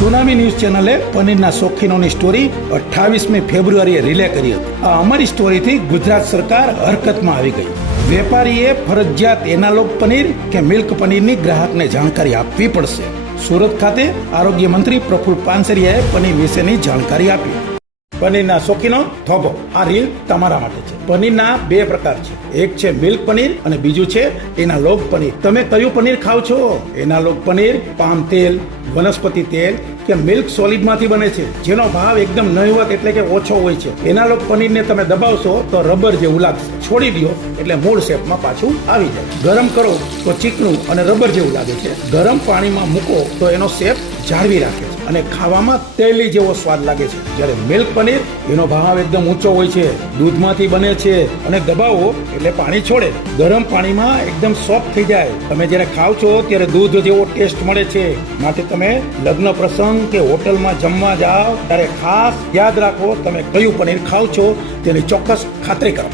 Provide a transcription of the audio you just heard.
Tsunami news ચેનલે પનીરના શોખીનોની story 28મી ફેબ્રુઆરીએ relay કરી હતી. આ અમારી સ્ટોરીથી ગુજરાત સરકાર હરકતમાં આવી ગઈ. વેપારીએ ફરજિયાત એનાલોગ પનીર કે મિલ્ક પનીરની ગ્રાહકને જાણકારી આપવી પડશે. સુરત ખાતે આરોગ્ય મંત્રી પ્રફુલ પાનસરિયાએ પનીર વિશેની જાણકારી આપી. પનીરના શોખીનો થોભો, આ રીલ તમારા માટે છે. પનીરના બે પ્રકાર છે, એક છે મિલ્ક પનીર અને બીજું છે એનાલોગ પનીર. તમે કયું પનીર ખાવ છો? એનાલોગ પનીર પામ તેલ, વનસ્પતિ તેલ કે મિલ્ક સોલિડ માંથી બને છે, જેનો ભાવ એકદમ નહિવત એટલે કે ઓછો હોય છે. એનાલોગ પનીરને તમે દબાવશો તો રબર જેવું લાગશે, છોડી દો એટલે મૂળ શેપમાં પાછું આવી જાય. ગરમ કરો તો ચીકણું અને રબર જેવું લાગે છે. ગરમ પાણીમાં મૂકો તો એનો શેપ જાળવી રાખે છે અને ખાવામાં તેલી જેવો સ્વાદ લાગે છે. જ્યારે મિલ્ક પનીર એનો ભાવ એકદમ ઊંચો હોય છે, દૂધમાંથી બને છે અને દબાવો એટલે પાણી છોડે. ગરમ પાણીમાં એકદમ સોફ્ટ થઈ જાય. તમે જ્યારે ખાવ છો ત્યારે દૂધ જેવો ટેસ્ટ મળે છે. માટે તમે લગ્ન પ્રસંગ કે હોટલમાં જમવા જાઓ ત્યારે ખાસ યાદ રાખો તમે કયું પનીર ખાવ છો તેની ચોક્કસ ખાતરી કરો.